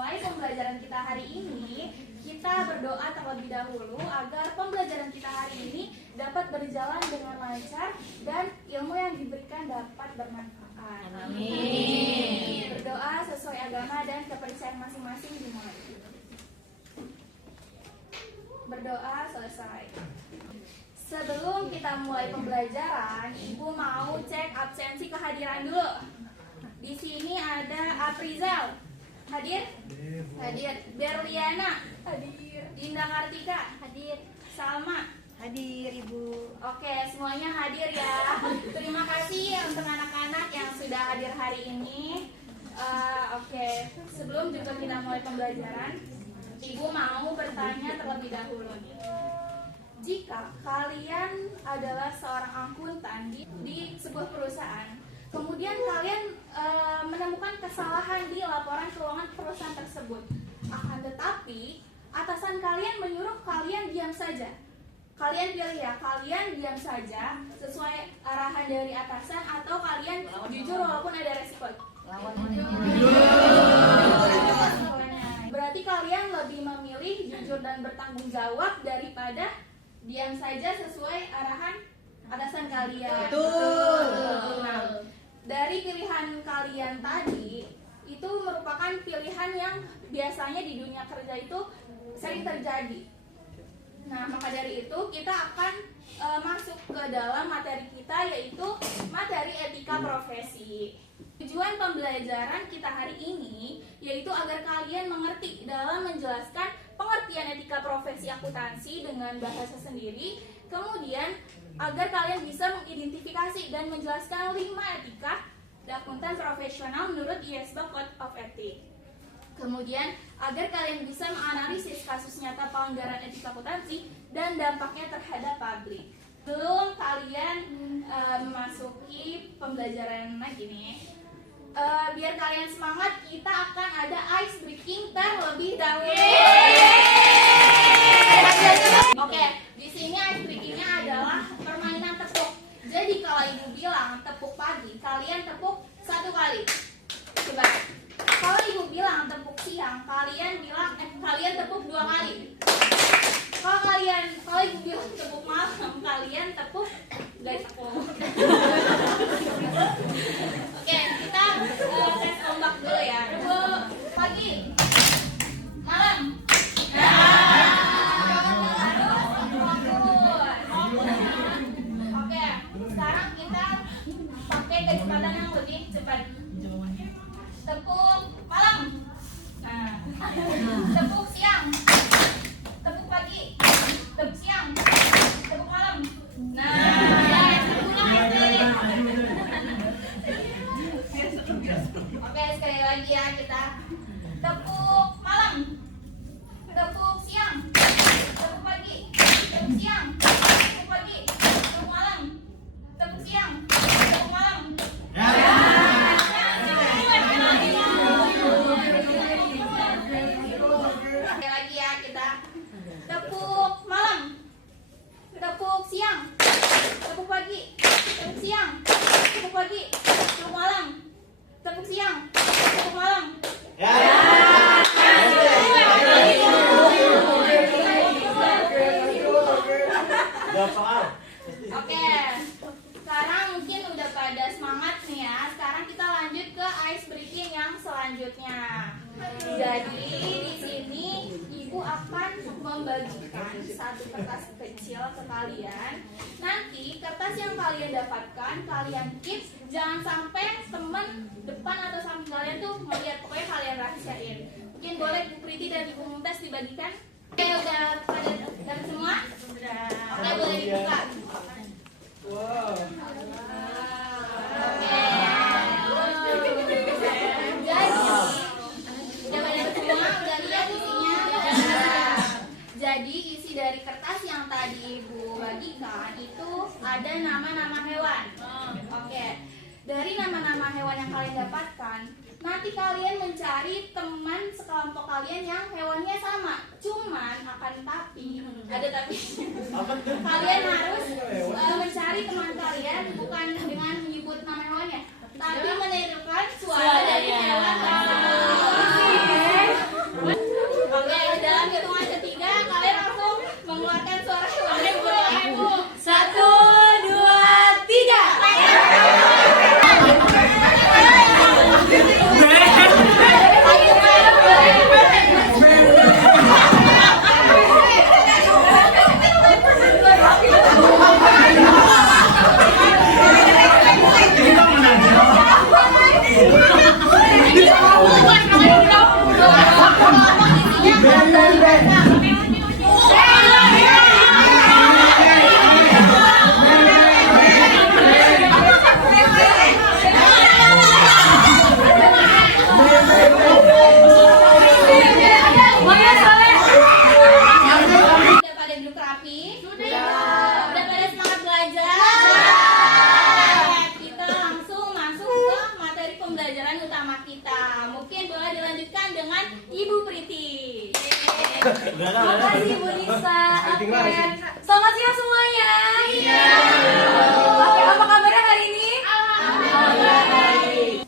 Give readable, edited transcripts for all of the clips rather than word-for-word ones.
memulai pembelajaran kita hari ini, kita berdoa terlebih dahulu agar pembelajaran kita hari ini dapat berjalan dengan lancar dan ilmu yang diberikan dapat bermanfaat. Amin. Berdoa sesuai agama dan kepercayaan masing-masing dimulai. Berdoa selesai. Sebelum kita mulai pembelajaran, Ibu mau cek absensi kehadiran dulu. Di sini ada Aprizal, hadir? Hadir. Berliana, hadir. Dinda Kartika, hadir. Salma, Hadir Ibu. oke, semuanya hadir ya. Terima kasih untuk anak-anak yang sudah hadir hari ini. Oke, sebelum juga kita mulai pembelajaran, Ibu mau bertanya terlebih dahulu nih. Jika kalian adalah seorang akuntan di sebuah perusahaan, kemudian kalian menemukan kesalahan di laporan keuangan perusahaan tersebut, akan tetapi atasan kalian menyuruh kalian diam saja. Kalian pilih ya, kalian diam saja sesuai arahan dari atasan atau kalian jujur walaupun ada resiko. Berarti kalian lebih memilih jujur dan bertanggung jawab daripada diam saja sesuai arahan atasan kalian. Betul. Nah, dari pilihan kalian tadi itu merupakan pilihan yang biasanya di dunia kerja itu sering terjadi. Nah, maka dari itu kita akan masuk ke dalam materi kita, yaitu materi etika profesi. Tujuan pembelajaran kita hari ini yaitu agar kalian mengerti dalam menjelaskan pengertian etika profesi akuntansi dengan bahasa sendiri, kemudian agar kalian bisa mengidentifikasi dan menjelaskan 5 etika akuntan profesional menurut ISBA Code of Ethics. Kemudian agar kalian bisa menganalisis kasus nyata pelanggaran etika akuntansi dan dampaknya terhadap publik. Sebelum kalian memasuki pembelajaran lagi nih, biar kalian semangat, kita akan ada ice breaking terlebih dahulu. Oke, di sini ice breakingnya adalah permainan tepuk. Jadi kalau Ibu bilang tepuk pagi, kalian tepuk 1 kali. Coba. Kalau Ibu bilang tepuk siang, kalian tepuk 2 kali. Kalau Ibu bilang tepuk malam, kalian tepuk guys tepuk. Oke, kita tes ombak dulu ya. Tepuk pagi, malam. Oke, sekarang kita pakai kecepatan yang lebih cepat. Tepuk malam. Nah, tepuk siang. Tepuk pagi. Tepuk siang. Tepuk malam. Nah, oke, sekali lagi ya kita. Tepuk malam. Tepuk siang. Tepuk pagi. Tepuk siang. Tepuk pagi. Tepuk malam. Tepuk siang. Tepuk malam. Sekali lagi ya kita. Tepuk malam. Tepuk siang. Tepuk pagi. Tepuk siang. Tepuk pagi. Tepuk malam. Tepuk siang. Tepuk malam. Oke, sekarang mungkin udah pada semangat nih ya. Sekarang kita lanjut ke ice breaking yang selanjutnya. Jadi di sini Ibu akan membagikan satu kertas kecil ke kalian. Nanti kertas yang kalian dapatkan kalian keep, jangan sampai teman depan atau samping kalian tuh melihat, pokoknya kalian rahasiain. Mungkin boleh Bu Priti dan Ibu Mumtaz dibagikan. Oke, udah pada dapat semua? Udah. Oke, boleh dibuka. Wow. Oke. Jadi isi dari kertas yang tadi Ibu bagikan itu ada nama-nama hewan. Oke. Dari nama-nama hewan yang kalian dapatkan, nanti kalian mencari teman sekelompok kalian yang hewannya sama. Cuman akan tapi ada tapi. Kalian harus mencari teman kalian bukan dengan menyebut nama hewannya, tapi menirukan suara dari hewan tersebut. Udah pada duduk rapi? Sudah. Udah pada semangat belajar? Kita langsung masuk ke materi pembelajaran utama kita. Mungkin boleh dilanjutkan dengan Ibu Priti. Terima kasih Bu Nisa. Oke. Selamat siang semuanya. Oke, apa kabarnya hari ini?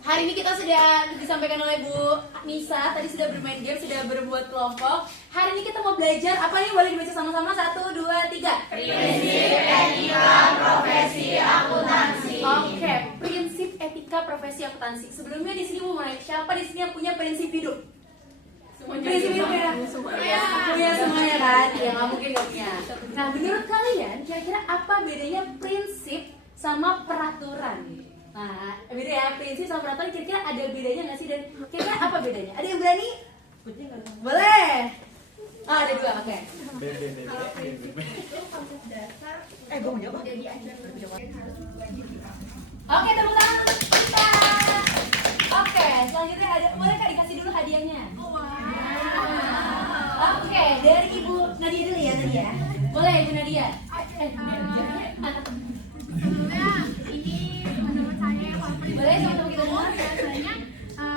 Hari ini kita sudah disampaikan oleh Bu Nisa, tadi sudah bermain game, sudah berbuat kelompok. Hari ini kita mau belajar apa nih? Boleh dibaca sama-sama? 1, 2, 3. Prinsip etika profesi akuntansi. Oke, prinsip etika profesi akuntansi. Sebelumnya di sini mau mulai, siapa di sini yang punya prinsip hidup? Prinsip hidup ya? Punya semuanya kan? Ya nggak mungkin nggak punya. Nah, menurut kalian kira-kira apa bedanya prinsip sama peraturan? Nah, beda ya, prinsip sama peraturan kira-kira ada bedanya nggak sih? Dan kira-kira apa bedanya? Ada yang berani? Boleh. Oh, ada dua, oke. Kalau prinsip itu konsep dasar jadi ajaran harus diwajibkan. Oke, tepuk tangan untuk kita. Oke, selanjutnya ada, boleh Kak dikasih dulu hadiahnya? Oke, dari Ibu Nadia dulu ya, Nadia. Boleh Ibu Nadia? Sebelumnya ini menurut saya prinsip Boleh sama-sama kita itu dengar? biasanya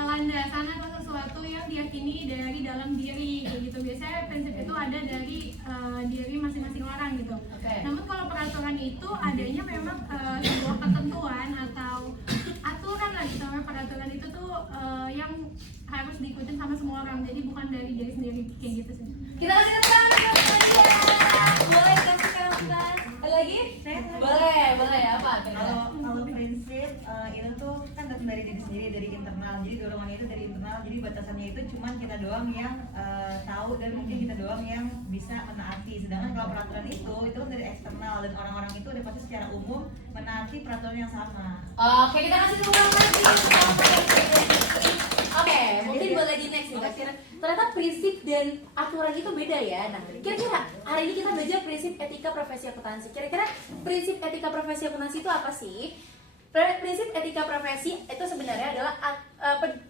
landasan atau sesuatu yang diyakini dari dalam diri kayak gitu. Biasanya prinsip itu ada dari diri masing-masing orang gitu. Oke. Namun kalau peraturan itu adanya memang sebuah ketentuan atau aturan lah gitu. Peraturan itu tuh yang harus diikutin sama semua orang. Jadi bukan dari diri sendiri kayak gitu sih. Kita kasih tepuk tangan untuk Nadia. Boleh kasih kawan. Ada lagi? Boleh. Apa? Kalau prinsip itu tuh kan datang dari diri sendiri, dari internal. Jadi dorongannya itu dari internal. Jadi batasannya itu cuman kita doang yang tahu dan mungkin kita doang yang bisa menaati. Sedangkan kalau peraturan itu kan dari eksternal dan orang-orang itu udah pasti secara umum menaati peraturan yang sama. Oke, kita kasih tepuk tangan lagi. Oke, mungkin boleh di next nih. Ternyata prinsip dan aturan itu beda ya. Nah, kira-kira hari ini kita belajar prinsip etika profesi akuntansi. Kira-kira prinsip etika profesi akuntansi itu apa sih? Prinsip etika profesi itu sebenarnya adalah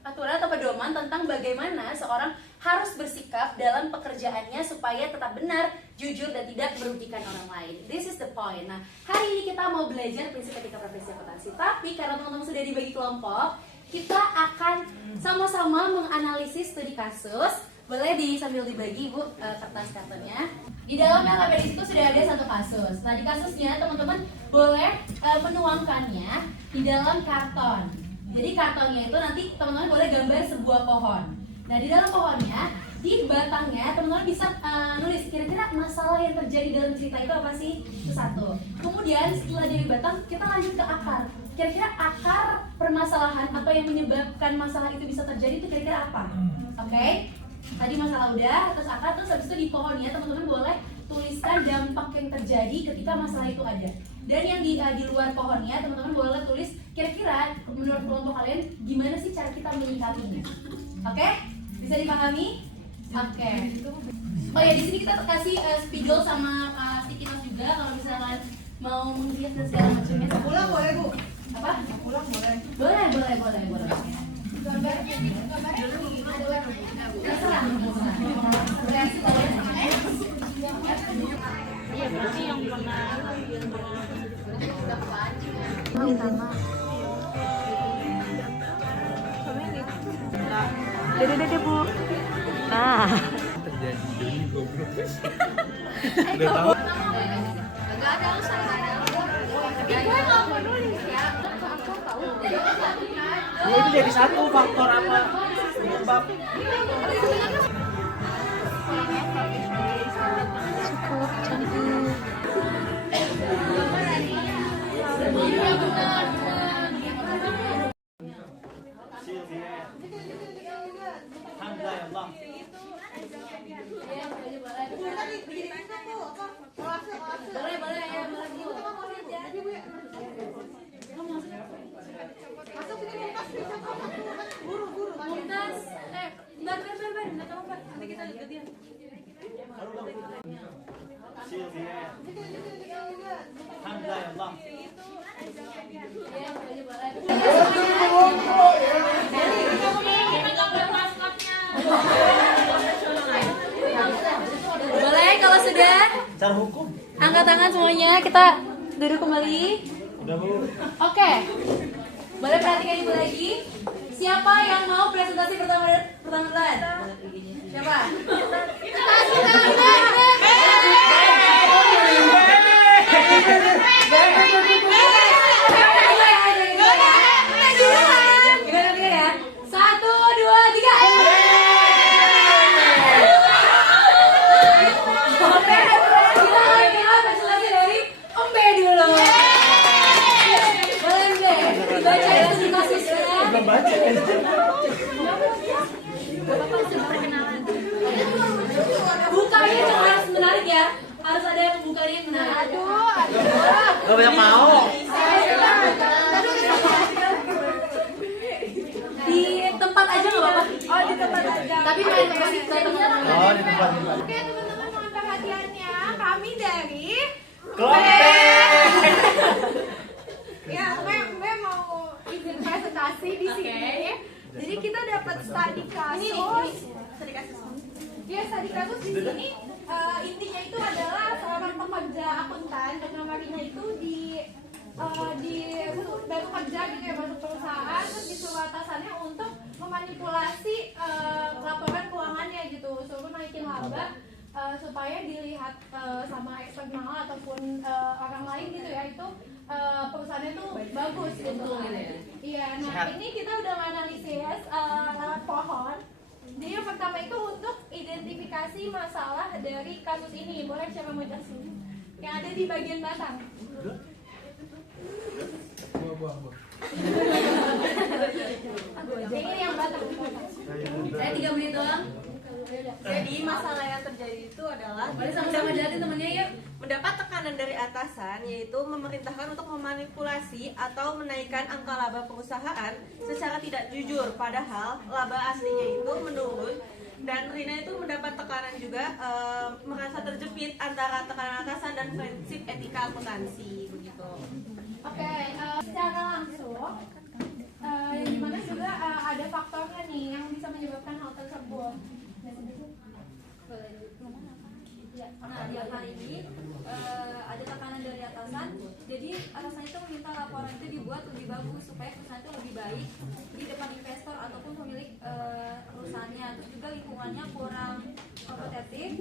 aturan atau pedoman tentang bagaimana seorang harus bersikap dalam pekerjaannya supaya tetap benar, jujur, dan tidak merugikan orang lain. This is the point. Nah, hari ini kita mau belajar prinsip etika profesi akuntansi. Tapi karena teman-teman sudah dibagi kelompok, kita akan sama-sama menganalisis studi kasus. Boleh sambil dibagi Bu kertas kartonnya. Di dalam LKP di situ sudah ada satu kasus. Nah, di kasusnya teman-teman boleh menuangkannya di dalam karton. Jadi kartonnya itu nanti teman-teman boleh gambar sebuah pohon. Nah, di dalam pohonnya, di batangnya teman-teman bisa nulis kira-kira masalah yang terjadi dalam cerita itu apa sih? Itu satu. Kemudian setelah dari batang, kita lanjut ke akar. Kira-kira akar permasalahan atau yang menyebabkan masalah itu bisa terjadi itu kira-kira apa? Oke? Tadi masalah udah, terus akar, terus habis itu di pohonnya teman-teman boleh tuliskan dampak yang terjadi ketika masalah itu ada. Dan yang di luar pohonnya teman-teman boleh tulis kira-kira menurut kelompok kalian gimana sih cara kita menyikapinya. Oke? Bisa dipahami? Oke. Oh ya, di sini kita kasih spidol sama sticky note juga kalau misalkan mau menghias dan segala macamnya. Pulang boleh Bu? Apa? Pulang boleh. Boleh. Gambarnya ada warna. Terserah. Kreasi kalian. Iya, berarti yang pernah Dede Bu. Nah. Terjadi demi goblok. Udah tahu. Enggak ada urusan, enggak ada. Tapi gue nggak mau nulis ya. Aku tahu. Ya, itu jadi satu faktor apa penyebab. Alhamdulillah ya Allah. Boleh ya, Bu. Mumtaz, bentar, nanti kita lihat. Alhamdulillah ya Allah. Boleh kalau sudah Cara hukum. angkat tangan semuanya, kita duduk kembali. Udah Bu. Oke. Boleh perhatikan ibu lagi. Siapa yang mau presentasi pertama bulan? Siapa? Gimana ya? 1, 2, 3. Oke, kita presentasi dari Om B dulu. Boleh B, dibaca ya sinopsisnya. Belum baca kan? Bukanya yang harus menarik ya. Harus ada yang bukanya yang menarik. Gak banyak mau. Di tempat aja nggak apa-apa. Oh, di tempat aja. Tapi main ke situ teman-teman. Oh, di tempat. Oke, teman-teman, mohon perhatiannya. Kami dari ya, Mbe mau izin presentasi di sini. Jadi kita dapat studi kasus. Ya, studi kasus di sini intinya itu adalah seorang pekerja akuntan dan nomornya itu baru kerja gitu ya, masuk perusahaan, terus disuruh atasannya untuk memanipulasi laporan keuangannya gitu, suruh naikin laba supaya dilihat sama eksternal ataupun orang lain gitu ya, itu perusahaannya itu bagus gitu. Iya, nah ini kita udah menganalisis lewat pohon. Jadi yang pertama itu untuk identifikasi masalah dari kasus ini. Boleh siapa mau jelasin? Yang ada di bagian batang. Ini yang batang. Saya 3 menit doang. Jadi masalah yang terjadi itu adalah Boleh sama-sama jelasin temennya yuk. mendapat tekanan dari atasan, yaitu memerintahkan untuk memanipulasi atau menaikkan angka laba perusahaan secara tidak jujur, padahal laba aslinya itu menurun. Dan Rina itu mendapat tekanan juga, merasa terjepit antara tekanan atasan dan prinsip etika akuntansi begitu. Oke, secara langsung yang dimana juga ada faktornya nih yang bisa menyebabkan hal tersebut. Ya, nah di hari ini ada tekanan dari atasan, jadi atasan itu meminta laporan itu dibuat lebih bagus supaya perusahaan itu lebih baik di depan investor ataupun pemilik perusahaannya, terus juga lingkungannya kurang kompetitif.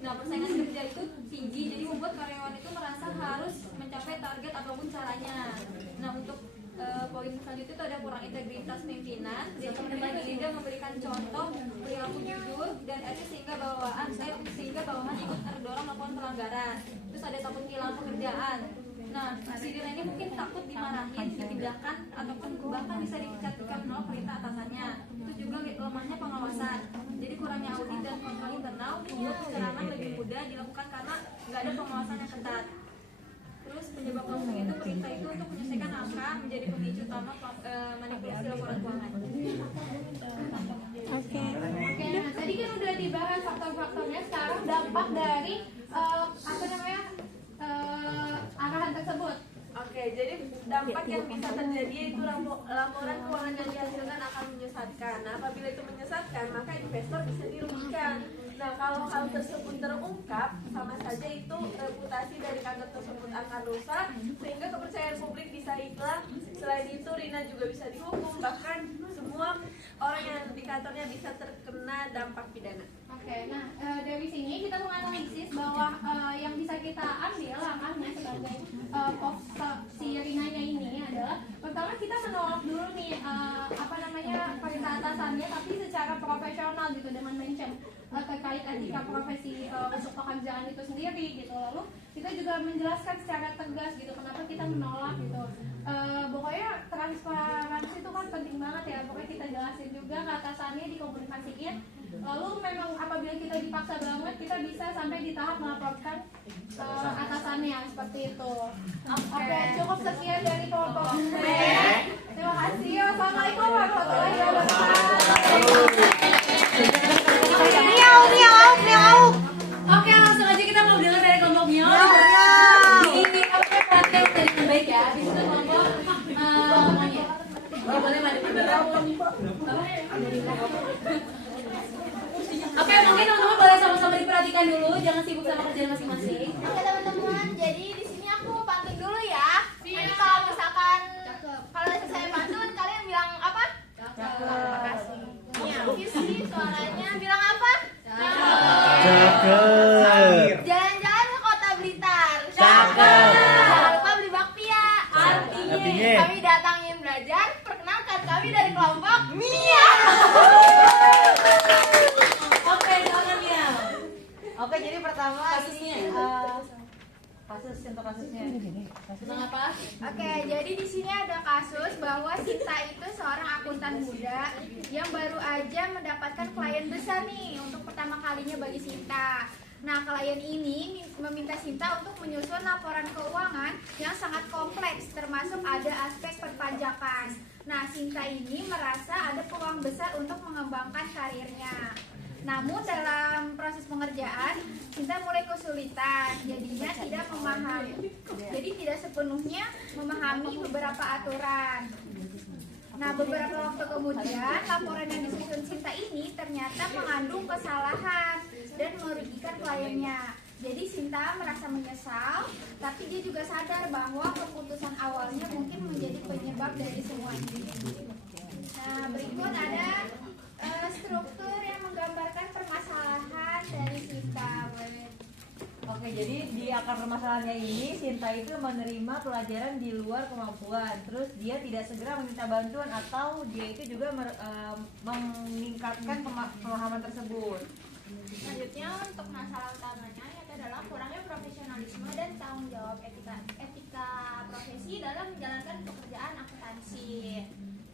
Nah, persaingan kerja itu tinggi, jadi membuat karyawan itu merasa harus mencapai target apapun caranya. Nah, untuk poin selanjutnya itu ada kurang integritas pimpinan, jadi tidak memberikan contoh perilaku jujur dan etis sehingga bawahan ikut terdorong melakukan pelanggaran. Terus ada takut kehilangan pekerjaan. Nah, si Dina ini mungkin takut dimarahin, dipindahkan ataupun bahkan bisa dipecat jika menolak perintah atasannya. Terus juga lemahnya pengawasan. Jadi kurangnya audit dan kontrol internal membuat kecurangan lebih mudah dilakukan karena nggak ada pengawasan yang ketat. Terus penyebab langsung itu perintah itu untuk menyelesaikan angka menjadi pemicu utama manipulasi laporan keuangan. Oke, nah tadi kan udah dibahas faktor-faktornya. Sekarang dampak dari arahan tersebut. Oke, jadi dampak yang bisa terjadi itu laporan keuangan yang dihasilkan akan menyesatkan. Nah, apabila itu menyesatkan, maka investor bisa dirugikan. Nah, kalau hal tersebut terungkap, sama saja itu reputasi dari kantor tersebut akan rusak, sehingga kepercayaan publik bisa hilang. Selain itu, Rina juga bisa dihukum, bahkan semua orang yang di kantornya bisa terkena dampak pidana. Oke, nah dari sini kita menganalisis bahwa yang bisa kita ambil langkahnya sebagai si Rinanya ini adalah pertama kita menolak dulu nih perintah atasannya, tapi secara profesional gitu, dengan mention terkait etika profesi untuk pekerjaan itu sendiri gitu. Lalu kita juga menjelaskan secara tegas gitu kenapa kita menolak gitu. Pokoknya transparansi itu kan penting banget ya. Pokoknya kita jelasin juga ke atasannya, dikomunikasiin. Lalu memang apabila kita dipaksa banget, kita bisa sampai di tahap melaporkan atasannya seperti itu. Oke, cukup sekian dari kelompok B. Terima kasih. Wassalamualaikum warahmatullahi wabarakatuh. Miau miau miau. Oke, mungkin teman-teman boleh sama-sama diperhatikan dulu, jangan sibuk sama kerjaan masing-masing. Oke teman-teman, jadi di sini aku pantun dulu ya. Nanti kalau misalkan kalau saya pantun kalian bilang apa? Terima kasih. Visi suaranya bilang apa? Cakep. Jalan-jalan ke kota Blitar. Cakep. Jangan lupa beli bakpia. Artinya. Kami datang ingin belajar. Perkenalkan kami dari kelompok Mia. Oke, silakan ya. Oke, jadi pertama Kasusnya. ini untuk kasusnya. Tentang apa? Oke, jadi di sini ada kasus bahwa Sinta itu seorang akuntan muda yang baru aja mendapatkan klien besar nih untuk pertama kalinya bagi Sinta. Nah, klien ini meminta Sinta untuk menyusun laporan keuangan yang sangat kompleks, termasuk ada aspek perpajakan. Nah, Sinta ini merasa ada peluang besar untuk mengembangkan karirnya. Namun dalam proses pengerjaan, Sinta mulai kesulitan, jadinya tidak memahami. Jadi tidak sepenuhnya memahami beberapa aturan. Nah, beberapa waktu kemudian, laporan yang disusun Sinta ini ternyata mengandung kesalahan dan merugikan kliennya. Jadi Sinta merasa menyesal, tapi dia juga sadar bahwa keputusan awalnya mungkin menjadi penyebab dari semua ini. Nah, berikut ada struktur yang menggambarkan permasalahan dari Sinta. Oke, jadi di akar permasalahannya ini Sinta itu menerima pelajaran di luar kemampuan. Terus dia tidak segera meminta bantuan atau dia itu juga meningkatkan pemahaman tersebut. Selanjutnya untuk masalah utamanya yaitu adalah kurangnya profesionalisme dan tanggung jawab etika profesi dalam menjalankan pekerjaan akuntansi.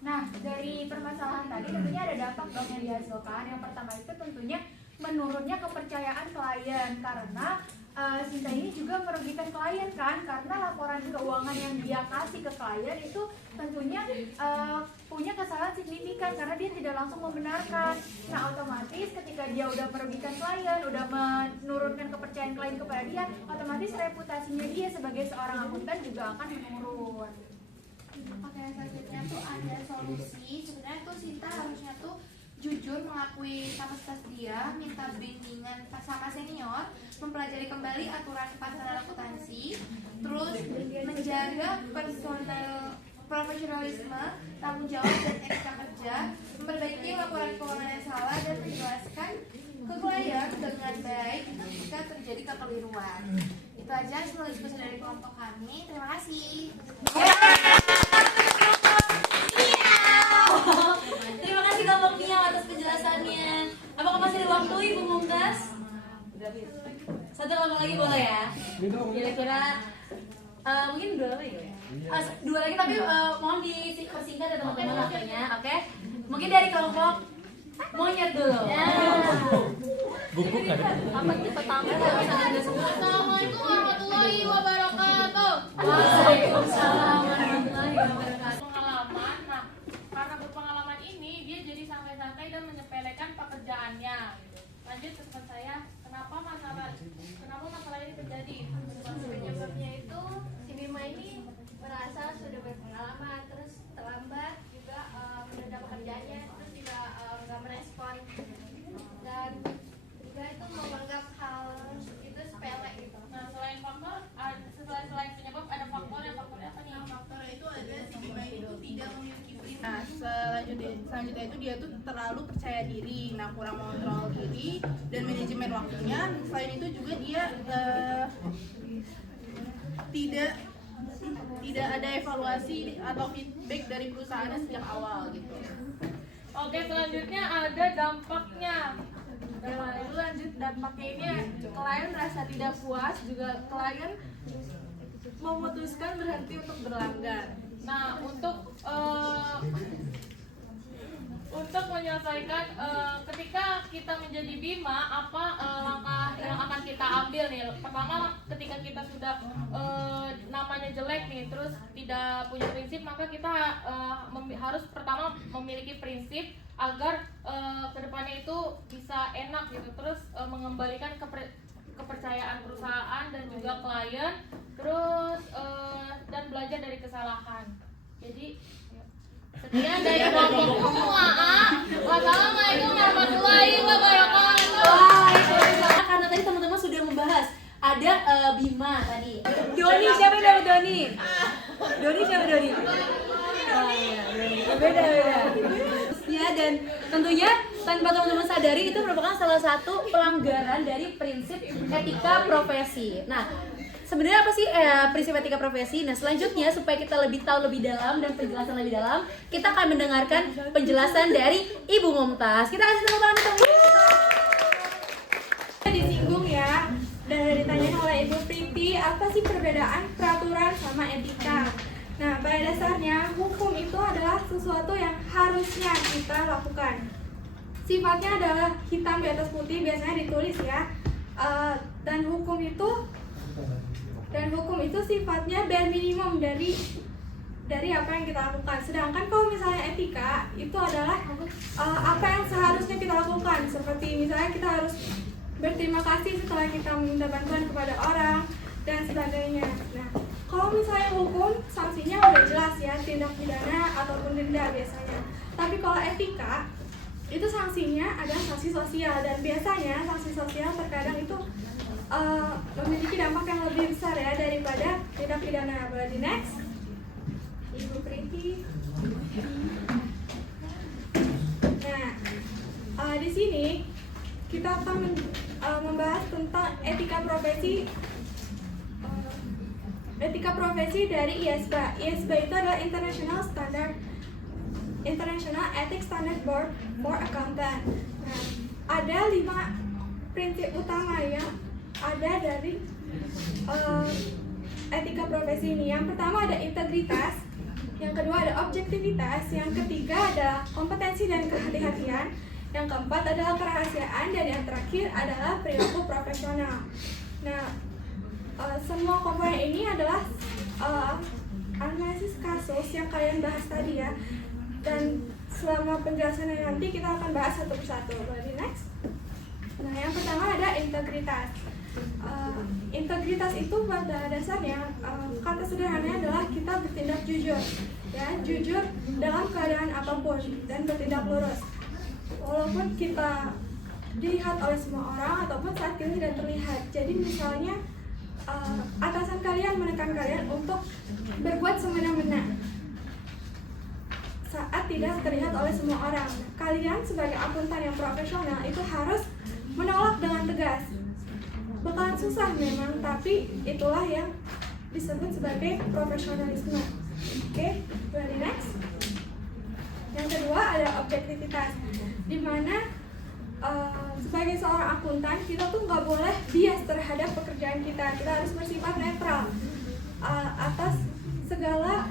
Nah, dari permasalahan tadi tentunya ada dampak dong yang dihasilkan. Yang pertama itu tentunya menurunnya kepercayaan klien karena Sinta ini juga merugikan klien kan, karena laporan keuangan yang dia kasih ke klien itu tentunya punya kesalahan signifikan karena dia tidak langsung membenarkan. Nah, otomatis ketika dia udah merugikan klien, udah menurunkan kepercayaan klien kepada dia, otomatis reputasinya dia sebagai seorang akuntan juga akan menurun. Oke, selanjutnya tuh ada solusi. Sebenarnya tuh Sinta harusnya tuh jujur mengakui kapasitas dia, minta bimbingan sama senior, mempelajari kembali aturan pasar akuntansi, terus menjaga profesionalisme, tanggung jawab dan etika kerja, memperbaiki laporan keuangan yang salah dan menjelaskan ke klien dengan baik jika terjadi kekeliruan. Itu aja semua diskusi dari kelompok kami. Terima kasih. Terima kasih kelompok Mia atas penjelasannya. Apakah masih ada waktu Ibu Mumtaz? Satu kelompok lagi boleh ya? Kira-kira mungkin dua lagi ya? Dua lagi tapi mohon dipersingkat ya teman-teman waktunya, oke? Mungkin dari kelompok monyet dulu. Buku kan? Apa itu pertama? Assalamualaikum warahmatullahi wabarakatuh. Waalaikumsalam warahmatullahi wabarakatuh. Pengalaman, nah karena berpengalaman ini dia jadi santai-santai dan menyepelekan pekerjaannya. Lanjut ke teman saya, kenapa masalah ini terjadi? Penyebabnya itu si Bima ini merasa sudah berpengalaman, terus terlambat juga menunda pekerjaannya, terus juga nggak merespon dan juga itu menganggap hal itu sepele gitu. Nah selain faktor, selain penyebab ada faktornya apa nih? Faktor itu ada si Bima ini tuh tidak memiliki prinsip. Nah, selanjutnya itu dia tuh terlalu percaya diri, nah kurang mengontrol diri dan manajemen waktunya. Selain itu juga dia tidak ada evaluasi atau feedback dari perusahaannya sejak awal gitu. Oke, selanjutnya ada dampaknya. Nah, itu lanjut dampaknya ini klien merasa tidak puas, juga klien memutuskan berhenti untuk berlanggan. Nah, untuk menyelesaikan ketika kita menjadi Bima, apa langkah yang akan kita ambil nih? Pertama, ketika kita sudah namanya jelek nih, terus tidak punya prinsip, maka kita harus pertama memiliki prinsip agar kedepannya itu bisa enak gitu. Terus mengembalikan kepercayaan perusahaan dan juga klien, terus dan belajar dari kesalahan. Jadi Sekian dari kelompok semua. Wassalamualaikum warahmatullahi wabarakatuh. Waalaikumsalam. Karena tadi teman-teman sudah membahas ada Bima tadi. Doni, siapa yang dapat Doni? Doni siapa Doni? Beda. Ya, dan tentunya tanpa teman-teman sadari itu merupakan salah satu pelanggaran dari prinsip etika profesi. Nah, sebenarnya apa sih prinsip etika profesi? Nah, selanjutnya supaya kita lebih tahu lebih dalam dan penjelasan lebih dalam, kita akan mendengarkan penjelasan dari Ibu Mumtaz. Kita kasih tepuk tangan untuk Ibu Mumtaz. Disinggung ya, dan ditanyain oleh Ibu Priti, apa sih perbedaan peraturan sama etika? Nah, pada dasarnya hukum itu adalah sesuatu yang harusnya kita lakukan. Sifatnya adalah hitam di atas putih, biasanya ditulis ya. Dan hukum itu sifatnya bare minimum dari apa yang kita lakukan. Sedangkan kalau misalnya etika itu adalah apa yang seharusnya kita lakukan. Seperti misalnya kita harus berterima kasih setelah kita meminta bantuan kepada orang dan sebagainya. Nah, kalau misalnya hukum, sanksinya udah jelas ya, tindak pidana ataupun denda biasanya. Tapi kalau etika, itu sanksinya adalah sanksi sosial, dan biasanya sanksi sosial terkadang itu memiliki dampak yang lebih besar ya daripada tindak pidana. Boleh di next, Ibu Priti. Nah, di sini kita akan membahas tentang etika profesi. Etika profesi dari ISBA. ISBA itu adalah International Ethics Standard Board for Accountant. Nah, ada 5 prinsip utama yang ada dari etika profesi ini. Yang pertama ada integritas, yang kedua ada objektivitas, yang ketiga adalah kompetensi dan kehati-hatian, yang keempat adalah kerahasiaan, dan yang terakhir adalah perilaku profesional. Nah, semua komponen ini adalah analisis kasus yang kalian bahas tadi ya, dan selama penjelasannya nanti kita akan bahas satu persatu. Boleh di next. Nah, yang pertama ada integritas. Integritas itu pada dasarnya kata sederhananya adalah kita bertindak jujur, ya, jujur dalam keadaan apapun dan bertindak lurus, walaupun kita dilihat oleh semua orang ataupun saat kita tidak terlihat. Jadi misalnya atasan kalian menekan kalian untuk berbuat semena-mena saat tidak terlihat oleh semua orang. Kalian sebagai akuntan yang profesional itu harus menolak dengan tegas. Bakalan susah memang, tapi itulah yang disebut sebagai profesionalisme. Oke, boleh next. Yang kedua ada objektivitas, di mana sebagai seorang akuntan kita tuh nggak boleh bias terhadap pekerjaan kita. Kita harus bersifat netral atas segala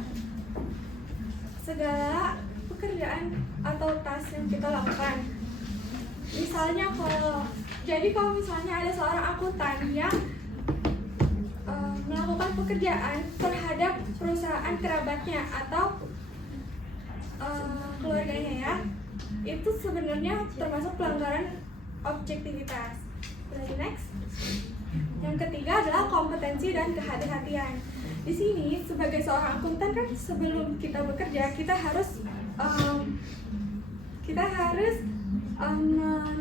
pekerjaan atau task yang kita lakukan. Misalnya kalau misalnya ada seorang akuntan yang melakukan pekerjaan terhadap perusahaan kerabatnya atau keluarganya ya, itu sebenarnya termasuk pelanggaran objektivitas. Berarti next. Yang ketiga adalah kompetensi dan kehati-hatian. Di sini sebagai seorang akuntan kan sebelum kita bekerja kita harus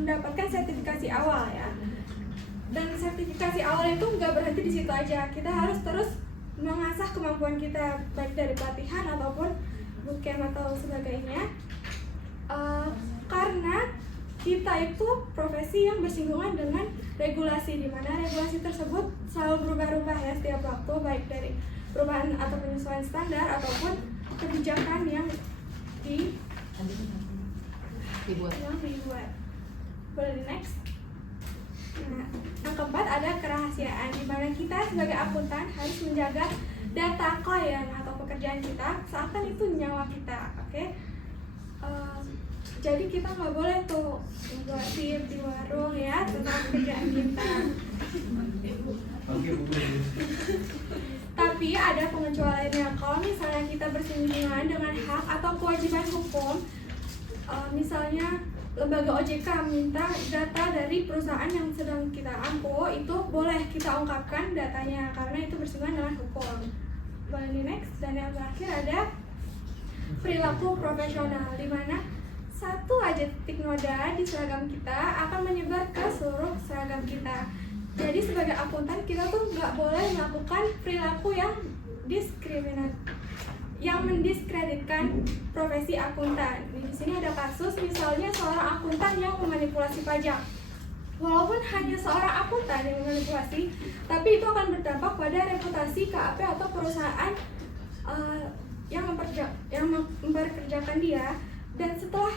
mendapatkan sertifikasi awal ya. Dan sertifikasi awal itu nggak berhenti di situ aja. Kita harus terus mengasah kemampuan kita baik dari pelatihan ataupun bootcamp atau sebagainya. Karena kita itu profesi yang bersinggungan dengan regulasi, di mana regulasi tersebut selalu berubah-ubah ya setiap waktu, baik dari perubahan atau penyesuaian standar ataupun kebijakan yang dibuat. Boleh di next. Nah, yang keempat ada kerahasiaan, di mana kita sebagai akuntan harus menjaga data klien atau pekerjaan kita seakan itu nyawa kita. Oke? Jadi kita nggak boleh tuh gosip di warung ya tentang pekerjaan kita. Tapi ada pengecualiannya. Kalau misalnya kita bersinggungan dengan hak atau kewajiban hukum, misalnya lembaga OJK minta data dari perusahaan yang sedang kita ampuh, itu boleh kita ungkapkan datanya karena itu bersinggungan dengan hukum. Boleh di next. Dan yang terakhir ada perilaku profesional, di mana satu aja titik noda di seragam kita akan menyebar ke seluruh seragam kita. Jadi sebagai akuntan kita tuh nggak boleh melakukan perilaku yang yang mendiskreditkan profesi akuntan. Di sini ada kasus misalnya seorang akuntan yang memanipulasi pajak. Walaupun hanya seorang akuntan yang memanipulasi, tapi itu akan berdampak pada reputasi KAP atau perusahaan yang memperkerjakan dia. Dan setelah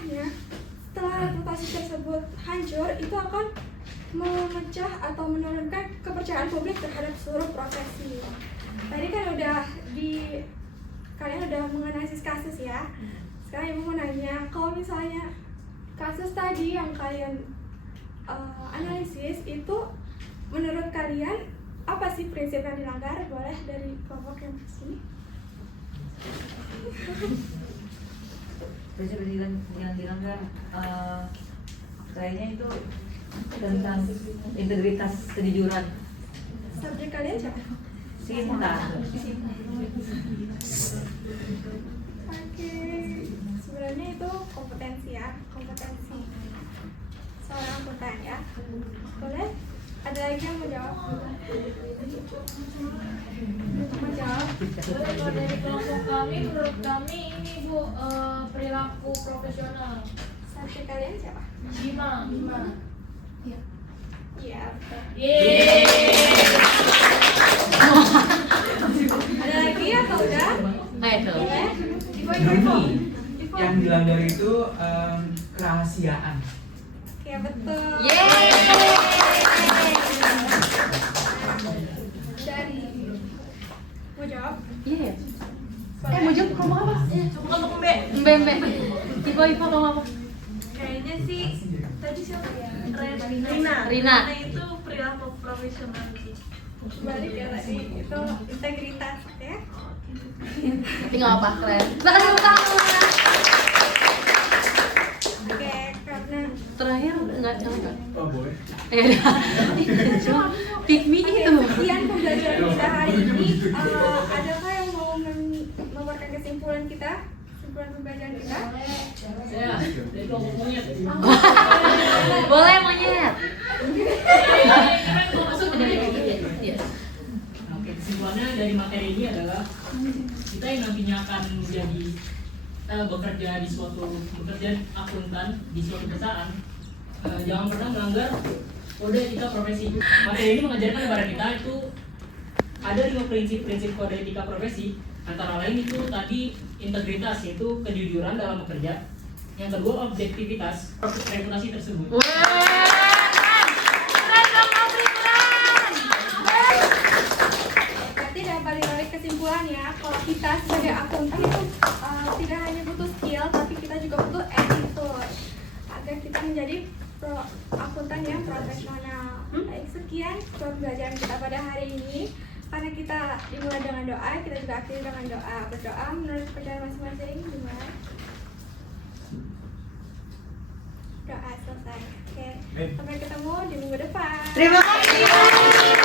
reputasi tersebut hancur, itu akan memecah atau menurunkan kepercayaan publik terhadap seluruh profesi. Tadi kan kalian udah menganalisis kasus ya. Sekarang ibu mau nanya, kalau misalnya kasus tadi yang kalian analisis itu, menurut kalian apa sih prinsip yang dilanggar? Boleh dari kelompok yang kesini. Prinsip yang dilanggar kayaknya itu tentang integritas, kejujuran. Subjek kalian siapa? Sinta. Oke, sebenarnya itu kompetensi ya, kompetensi seorang akuntan ya. Boleh? Ada lagi yang mau jawab? Mau jawab? Kalau dari kelompok kami, menurut kami ini Bu, perilaku profesional. Subjek kalian siapa? Bima. Iya, betul. Yeay. Ada lagi atau udah? Ayo. Boleh? Info. Yang dilanggar itu kerahasiaan. Oke, betul. Yeay. Dari mau jawab? Iya. Mau jawab ngomong apa? Ngomong Mbak. Mbak. Iva ngomong apa? Kayaknya sih tadi siapa ya? Rina. Itu perilaku profesional sih. Balik ya tadi, itu integritas ya. Tapi nggak apa, keren. Makasih utama. Oke, karena Terakhir nggak coba. Oh boleh. Cuma pick me itu. sekian pembelajaran kita hari ini. Adakah yang mau mengeluarkan kesimpulan kita? Kesimpulan pembelajaran kita? Ya, dari kelompok monyet. Boleh monyet. Iya. Oke, kesimpulannya dari materi ini adalah kita yang nantinya akan menjadi bekerja akuntan di suatu perusahaan, jangan pernah melanggar kode etika profesi. Materi ini mengajarkan kepada kita itu ada 5 prinsip kode etika profesi. Antara lain itu tadi integritas, yaitu kejujuran dalam bekerja. Yang kedua objektivitas, reputasi tersebut. Berarti dapat ditarik kesimpulannya kalau kita sebagai akuntan itu tidak hanya butuh skill, tapi kita juga butuh attitude agar kita menjadi akuntan yang profesional. Baik, sekian pembelajaran kita pada hari ini. Karena kita dimulai dengan doa, kita juga akhiri dengan doa. Berdoa menurut percaya masing-masing gimana? Doa selesai. Oke, sampai ketemu di minggu depan. Terima kasih.